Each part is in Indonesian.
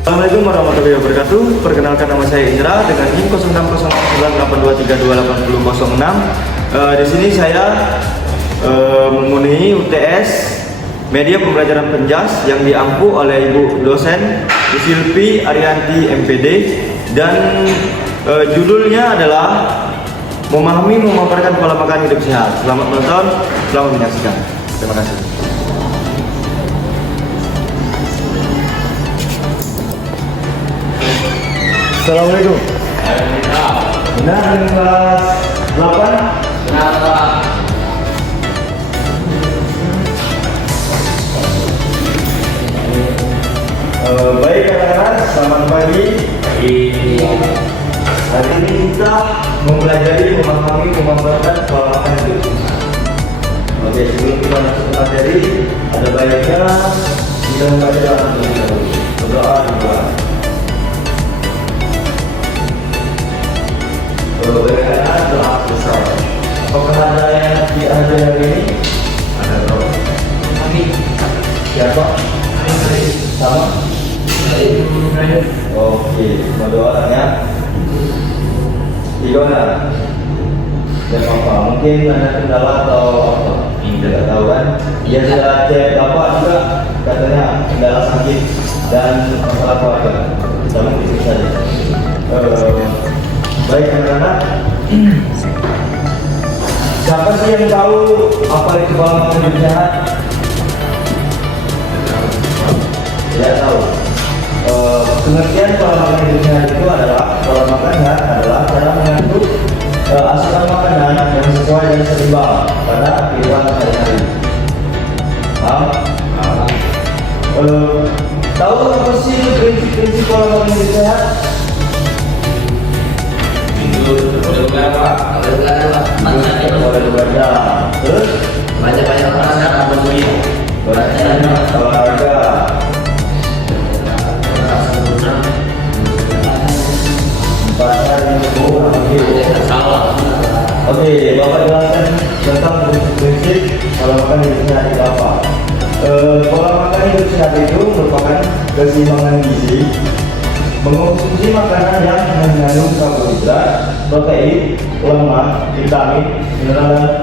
Assalamualaikum warahmatullahi wabarakatuh. Perkenalkan nama saya Indra dengan NIM 0609823006. Di sini saya memenuhi UTS Media Pembelajaran Penjas yang diampu oleh Ibu dosen Silvi Arianti MPD dan judulnya adalah memahami memaparkan pola makan hidup sehat. Selamat menonton, selamat menyaksikan. Terima kasih. Assalamualaikum. Benar dengan kelas 8? Benar, Pak. Baik anak-anak, selamat pagi. Hari ini kita mempelajari, memahami, memaparkan pola makan hidup. Oke, sebelum kita masuk ke materi, ada baiknya kita membaca doa terlebih dahulu. Berdoa dulu. Bagaimana doa besar? Apakah ada yang ada hari ini? Ada doa. Amin. Siapa? Sama? Oke, berdoa ya. Gimana? Ya apa? Mungkin ada kendala atau apa? Tidak tahu kan? Ya sudah cek bapak juga katanya kendala sakit dan masalah keluarga. Sama itu saja. Baik anak-anak, siapa sih yang tahu apa itu pola makan hidup sehat? Tidak tahu. Pengertian pola makan hidup sehat itu adalah pola makan sehat adalah cara mengatur asupan makanan yang sesuai dan seimbang pada kehidupan sehari-hari. Paham? Tahu apa sih prinsip-prinsip pola makan hidup sehat? Terus Banyak-banyak olahraga, olahraga. Oke, Bapak jelaskan tentang prinsip pola makan hidup sehat itu apa? Pola makan hidup sehat itu merupakan keseimbangan gizi, mengonsumsi makanan yang mengandung karbohidrat, protein, lemak, vitamin, mineral dan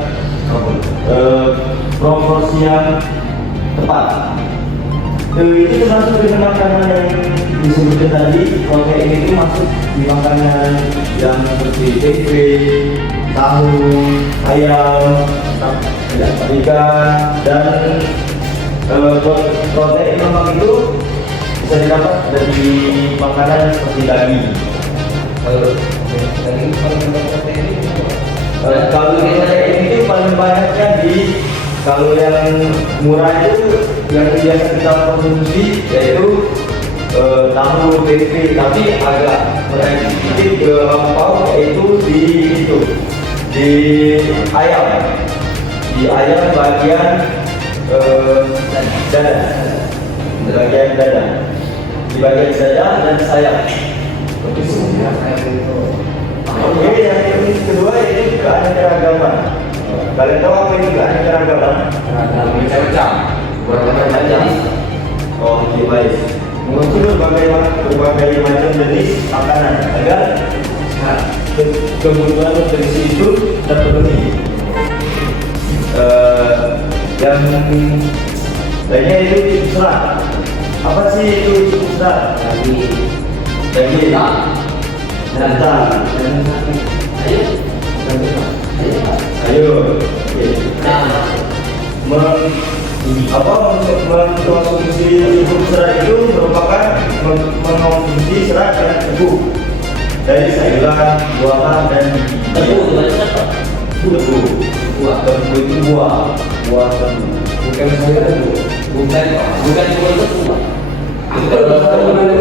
proporsi yang tepat. Itu termasuk dengan makanan yang disebutkan tadi. Protein itu masuk di makanan yang seperti tempe, tahu, ayam, ikan, dan protein lemak itu bisa didapat dari makanan seperti daging. Kalau protein itu paling banyaknya kalau yang murah itu yang biasa kita konsumsi yaitu tahu, tempe, tapi agak sedikit ke lampau yaitu di ayam. Di ayam bagian dada. Bagian dada. Di bagian dada dan sayap. Oke, yang kedua ini keanekaragaman. Kalian tahu apa itu keanekaragaman? Macam-macam. Bermacam-macam. Oke, baik. Muncul berbagai macam jenis makanan agar kebutuhan nutrisi itu terpenuhi. Yang lainnya itu serat. Apa sih itu serat? Daging, daging, ayo, mengkonsumsi serat itu merupakan mengkonsumsi serat yang tebu dari sayuran, buah dan tebu itu buah bukan sayuran tebu, bukan tebu. Itu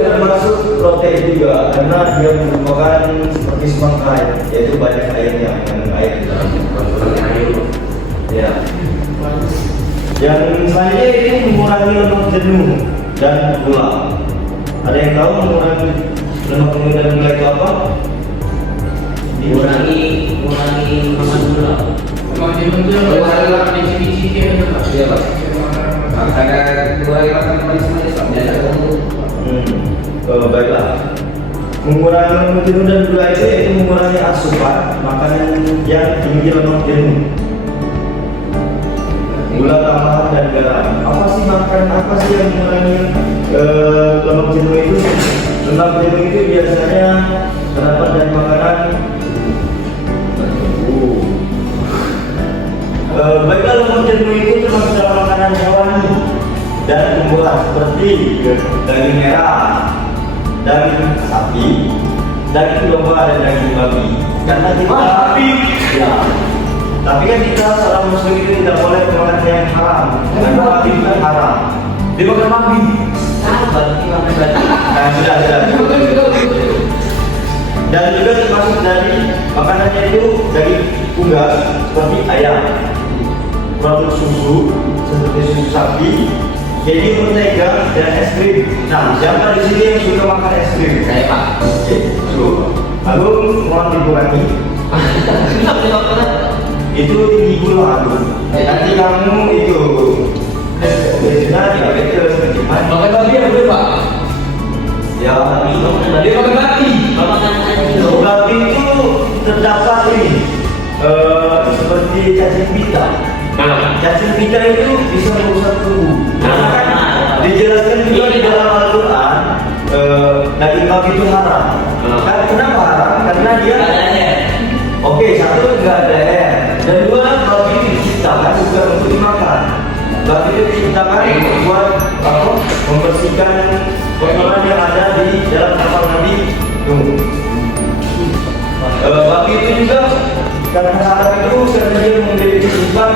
termasuk protein juga karena dia merupakan seperti semangka yaitu banyak airnya, air di dalam air. Ya. Yang selanjutnya itu mengurangi lemak jenuh dan gula. Ada yang tahu mengurangi lemak jenuh dan gula itu apa? Mengurangi makan gula. Lemak jenuh itu adalah biji-biji Iya, Pak. Makanan gula yang makan manis-manis, ada Baiklah. Mengurangi lemak jenuh dan gula itu mengurangi asupan makanan yang tinggi lemak jenuh, gula tambahan dan garam. Apa sih makanan apa sih yang mengurangi lemak jenuh itu? Lemak jenuh itu biasanya terdapat dari makanan. Baiklah, lemak jenuh itu termasuk dalam makanan hewani dan tumbuhan seperti daging merah, daging sapi, daging domba dan daging babi. Karena kita ya, tapi kan kita seorang muslim itu tidak boleh makan yang haram. Karena babi itu kan haram. Dia makan babi. Nah, sudah. Dan juga termasuk dari makanannya itu daging unggas seperti ayam, produk susu seperti susu sapi, keju, mentega, dan es krim. Nah, siapa di sini yang suka makan es krim? Saya Pak. Oke, lalu mohon dikurangi. Itu tinggi gula, nanti kamu itu diabetes, Makan babi ya boleh Pak? ya Dia makan babi. babi itu terdapat ini seperti cacing pita. Nah, Cacing pita itu bisa merusak tubuh. Karena kan dijelaskan juga di dalam Al-Quran, daging babi itu haram. Kan kenapa haram? Karena dia oke, satu enggak ada air, dan dua babi itu diciptakan bukan untuk dimakan. Babi itu diciptakan buat apa? Membersihkan kotoran yang ada di dalam kapal Nabi Nuh. Babi itu juga karena haram itu karena dia memiliki sifat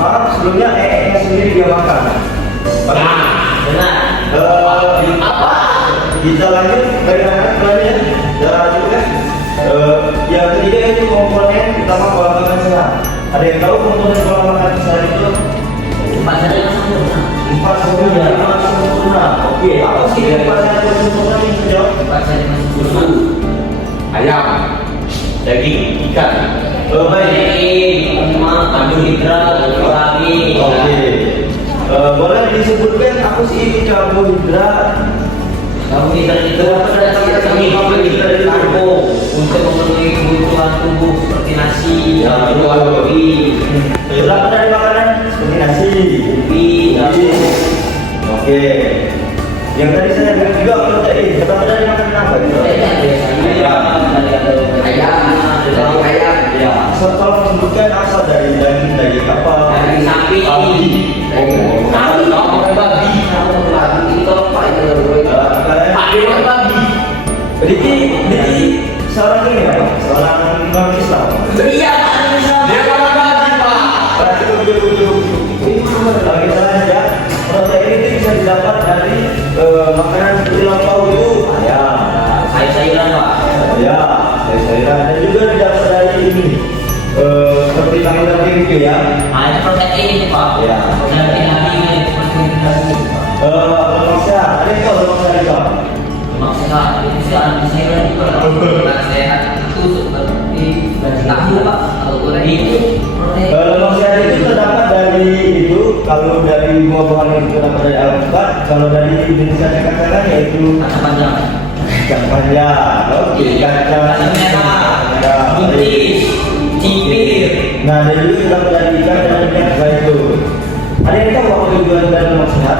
maaf sebelumnya sendiri dia makan. Benar. Apa? Kita lanjut bagaimana plannya? Lanjutkan. Yang ketiga itu komponen utama pola makan sehat. Ada yang tahu komponen pola makan sehat itu? 4 hari yang sempurna. 4 sempurna. Oke, apa sih 4 hari yang sempurna ini jawab? 4 hari yang sempurna. ayam, daging, ikan. Baik. Daging, lemak, karbohidrat, protein. Oke. Boleh disebutkan apa sih itu karbohidrat? Karbohidrat itu karbo untuk memenuhi kebutuhan tubuh seperti nasi, roti, Berapa dari makanan seperti nasi, ubi, Oke. Yang tadi saya bilang juga protein. Berapa dari makanan apa itu? ayam, Ya. Setelah menyebutkan apa dari daging apa? daging sapi, babi, itu apa itu? Babi. Riki seorang ini apa? Seorang non Islam. Iya, Dia makan babi Pak. Kalau kita lihat protein itu bisa didapat dari makanan seperti lampau itu ayam, sayur-sayuran Pak. ya, sayuran dan juga didapat dari ini seperti daging itu ya. Ada protein itu Pak. Ya. Protein daging, protein daging. Lemak sehat, ada yang tahu lemak sehat itu? Lemak sehat, itu sayuran juga. Lemak sehat itu seperti tahu Pak. Itu protein. Lemak sehat itu terdapat dari itu, kalau dari buah-buahan itu terdapat dari alpukat, kalau dari jenis kacang-kacangan yaitu Kacang panjang. kacang panjang, oke, kacang Merah, putih, cipir. Nah, dan juga terdapat dari ikan dan minyak zaitun. Ada yang tahu apa tujuan dari lemak sehat?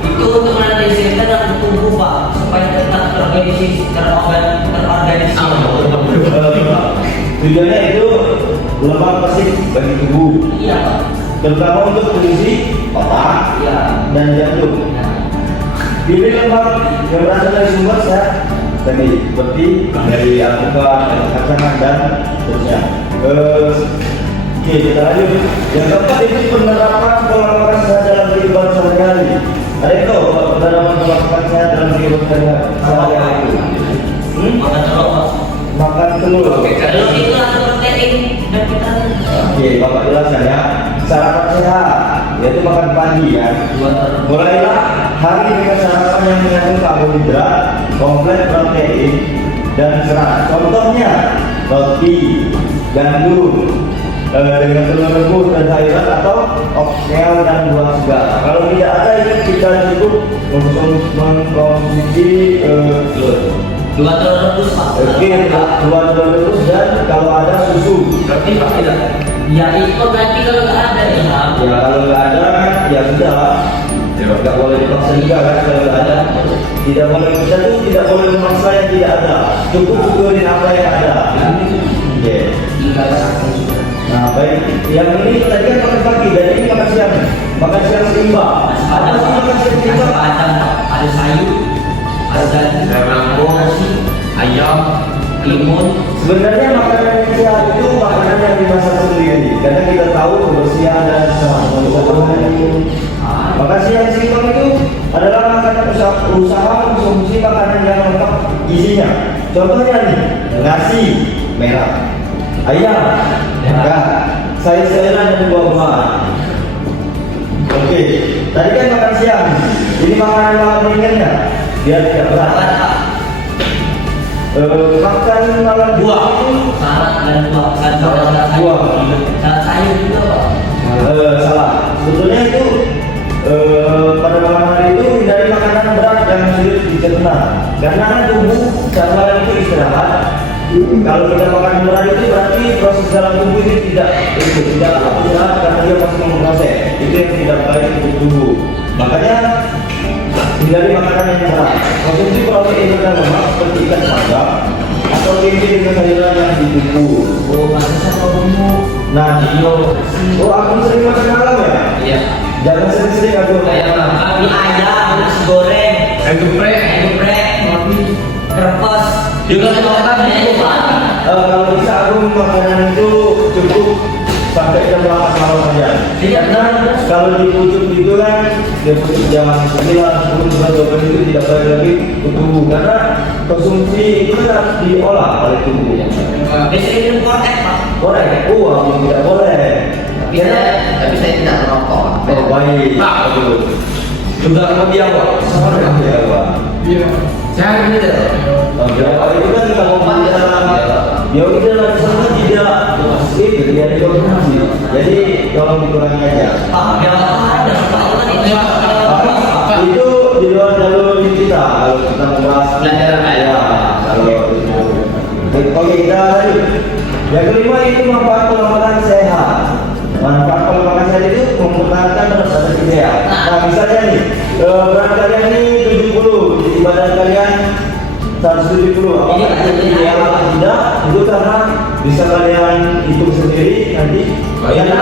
Itu untuk menandakan dalam tubuh Pak, supaya tetap terorganisir. Tujuannya itu lemak bersih bagi tubuh, Iya Pak. terutama untuk fungsi otak Iya. dan jantung. Pilih lemak yang berasal dari sumber sehat tadi seperti dari alpukat, dari kacang dan seterusnya. Oke, kita lanjut. Yang keempat itu penerapan pola makan sehat dalam kehidupan sehari-hari. Ada yang tahu penerapan pola makan sehat dalam kehidupan sehari-hari? Makan telur Pak. Makan telur. Telur itu ada protein dan vitamin. Oke, Bapak jelaskan ya. Sarapan sehat, yaitu makan pagi ya. Mulailah hari dengan sarapan yang mengandung karbohidrat, kompleks protein, dan serat. Contohnya roti, gandum, dengan telur rebus dan sayuran atau oatmeal dan buah segar. Kalau tidak ada ini kita cukup mengkonsumsi Dua telur rebus Pak. dua telur rebus dan kalau ada susu. Berarti Pak tidak. Ya itu nanti kalau nggak ada ya Pak. Ya kalau nggak ada ya sudah. Nggak boleh dipaksa juga kan kalau nggak ada. Tidak boleh kita tuh tidak boleh memaksa yang tidak ada. Cukup syukurin apa yang ada. Oke. Nah baik, yang ini tadi kan makan pagi dan ini makan siang. Makan siang seimbang. Ada sih makan siang seimbang. Ada sayur, ada nasi, ayam, timun. Sebenarnya makanan yang sehat itu makanan yang dimasak sendiri karena kita tahu kebersihan dan kebersihan. Makan siang seimbang itu adalah makanan usaha konsumsi makanan yang lengkap gizinya. Contohnya nih, nasi merah, ayam, sayur-sayuran dan buah-buahan. Oke, tadi kan makan siang. Ini makanan ringannya, biar tidak berat. Makan malam Buah, salad dan buah, salad sayur juga Pak. Salah. Sebetulnya itu pada malam hari itu hindari makanan berat yang sulit dicerna karena tubuh saat malam itu istirahat. Kalau kita makan berat itu berarti proses dalam tubuh ini tidak istirahat karena dia masih memproses. Itu yang tidak baik untuk tubuh. Makanya hindari makanan yang berat. Konsumsi protein dan lemak seperti ikan panggang atau tempe dengan sayuran yang ditumbuk. Oh, maksudnya kalau gemuk. Nah, aku sering makan malam ya? Iya. Jangan sering-sering aku Kayak kami ayam, nasi goreng, Geprek. roti, kerpes. Juga makan itu Pak. kalau bisa aku makanan itu cukup sampai jam 8 malam aja. Karena kalau dipucuk itu kan dia pucuk jam 9, 10, 12 itu tidak baik lagi untuk tubuh karena konsumsi itu kan harus diolah oleh tubuh. Biasanya minum korek Pak. Boleh? Tidak boleh. Tapi saya tidak merokok. Oh baik. Pak, betul. Juga lebih awal. Sama dengan Jawa. Iya. Saya ini deh. Jawa itu kan kalau kita ya udah langsung tidak itu dia dikonfirmasi. Jadi tolong dikurangi aja. Pak, Jawa ada Pak. Itu di luar jalur kita kalau kita membahas Pelajaran ya kalau itu. Oke kita lanjut. Yang kelima itu manfaat pola makan sehat. Manfaat pola makan sehat itu mempertahankan berat badan ideal. Nah misalnya nih berat kalian ini 70, jadi badan kalian 170. Apakah itu ideal atau tidak? Itu karena bisa kalian hitung sendiri nanti. Karena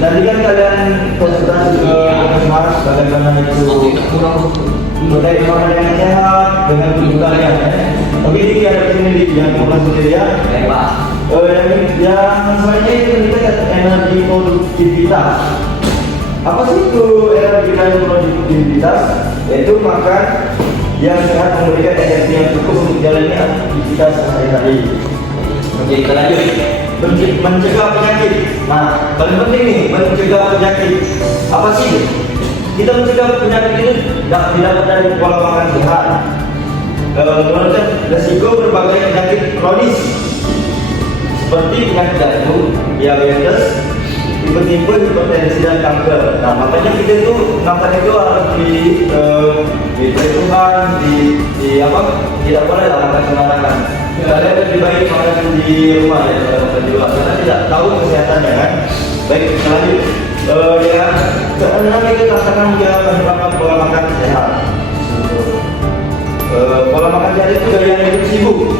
nanti kan kalian konsultasi ke puskesmas bagaimana itu mengenai makanan yang sehat dengan tubuh kalian. Oke ini ada sendiri yang kurang sendiri ya. Yang selanjutnya itu kita energi produktivitas. Apa sih itu energi dan produktivitas? Yaitu makan yang sehat memberikan energi yang cukup untuk menjalani aktivitas sehari-hari. Oke kita lanjut. Mencegah penyakit. Nah, paling penting nih mencegah penyakit. Apa sih? Kita mencegah penyakit itu tidak dari pola makan sehat. Menurunkan resiko berbagai penyakit kronis seperti penyakit jantung, diabetes, tipe-tipe hipertensi dan kanker. Nah, makanya kita itu makan itu harus diperhitungkan, tidak boleh lah makan sembarangan. Kalian lebih baik makan di rumah ya daripada makan di luar karena tidak tahu kesehatannya kan. Baik, selanjut keenam itu tantangan menerapkan pola makan sehat. Pola makan sehat itu gaya hidup sibuk,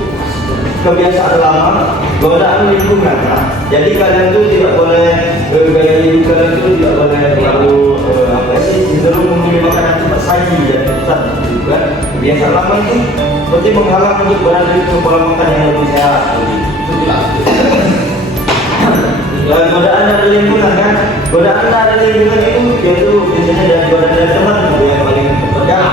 kebiasaan lama, godaan lingkungan. Nah, jadi kalian tuh tidak boleh gaya hidup kalian itu tidak boleh terlalu cenderung memilih makanan cepat saji dan instan gitu kan. Kebiasaan lama itu seperti menghalang untuk berada di pola makan yang lebih sehat. Godaan dari lingkungan kan, godaan dari lingkungan itu yaitu biasanya dari godaan dari teman itu yang paling terjadi.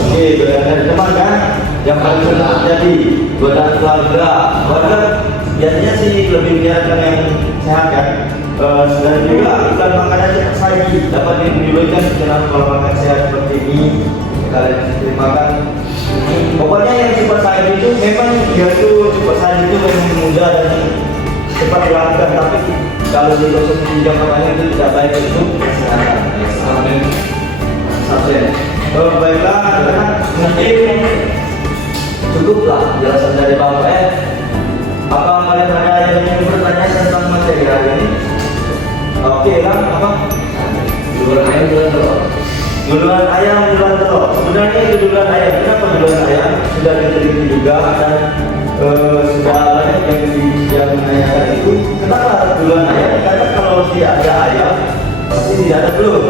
Oke, godaan dari teman kan, yang paling sering terjadi. Godaan keluarga biasanya sih lebih menyarankan yang sehat kan. Dan juga iklan makanan cepat saji dapat diberikan dalam pola makan sehat seperti ini. Kalian bisa makan Pokoknya yang cepat saja itu memang dia tuh cepat saja itu memang mudah dan cepat dilakukan, tapi kalau dikonsumsi jangka panjang itu tidak baik untuk kesehatan. Sampai baiklah, mungkin cukuplah jelasan dari Bapak. Apa kalian ada yang ingin bertanya tentang materi hari ini? Oke lah, apa? Duluan ayam, duluan telur. Duluan ayam, duluan telur. Sebenarnya itu duluan ayam. Kenapa duluan ayam? Sudah diteliti juga dan sudah banyak yang menanyakan itu. Kenapa duluan ayam? Karena kalau tidak ada ayam, pasti tidak ada telur.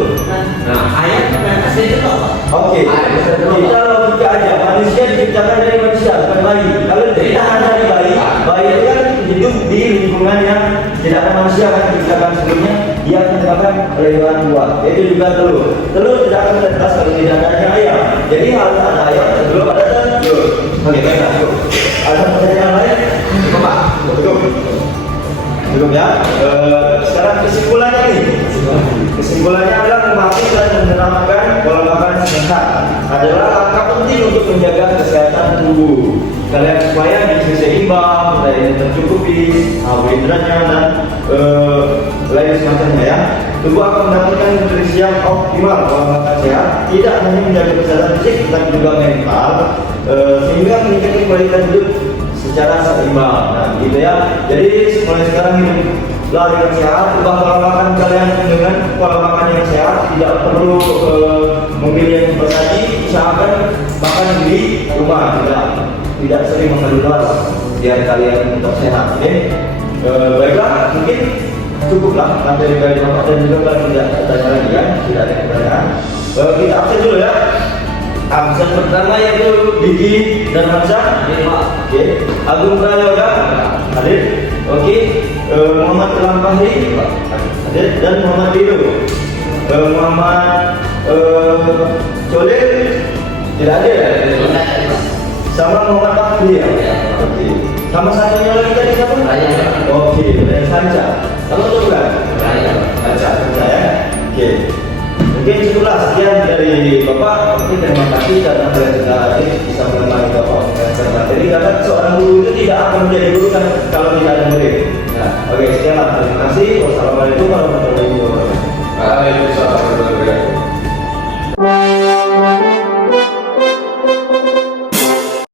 Nah, ayam kan asli telur. Oke, kita logika aja. Manusia diciptakan dari manusia, bukan bayi. Kalau tidak ada dari bayi, bayi itu kan hidup di lingkungan yang tidak ada manusia kan diciptakan sebelumnya. Dia akan mendapatkan perlindungan luar. Itu juga telur. Telur tidak akan menetas kalau tidak ada ayam. Jadi harus ada ayam sebelum ada telur. Oke, baiklah. Ada pertanyaan lain? Pak, betul. Belum ya. Sekarang kesimpulannya nih. Kesimpulannya adalah memahami dan menerapkan pola makan sehat adalah langkah penting untuk menjaga kesehatan tubuh kalian supaya bisa seimbang, daya tercukupi, karbohidratnya dan lain semacamnya ya. Tubuh akan mendapatkan nutrisi yang optimal. Pola makan sehat tidak hanya menjaga kesehatan fisik tapi juga mental, sehingga meningkatkan kualitas hidup secara seimbang. Nah, gitu ya. Jadi mulai sekarang hiduplah dengan sehat, ubah pola makan kalian dengan pola makan yang sehat, tidak perlu memilih yang bersaji, usahakan makan di rumah, tidak sering makan di luar biar kalian tetap sehat. Oke. Baiklah, mungkin cukuplah materi dari Bapak dan juga kalau tidak bertanya lagi ya, tidak ada pertanyaan. Kita absen dulu ya. Absen pertama yaitu Diki dan Hamzah. Oke. Agung Prayoga hadir. Oke. Muhammad Ilham Fahri hadir dan Muhammad Rido. Muhammad Colin tidak ada ya. Sama Muhammad Fakri ya. Oke. Sama satunya lagi tadi siapa? Raya. Oke, dan Sanca. Kamu tahu bukan? Raya. Sanca ya. Oke. Mungkin cukuplah sekian dari Bapak. Mungkin terima kasih karena kalian sudah hadir bisa menemani Bapak mengajar materi. Karena seorang guru itu tidak akan menjadi guru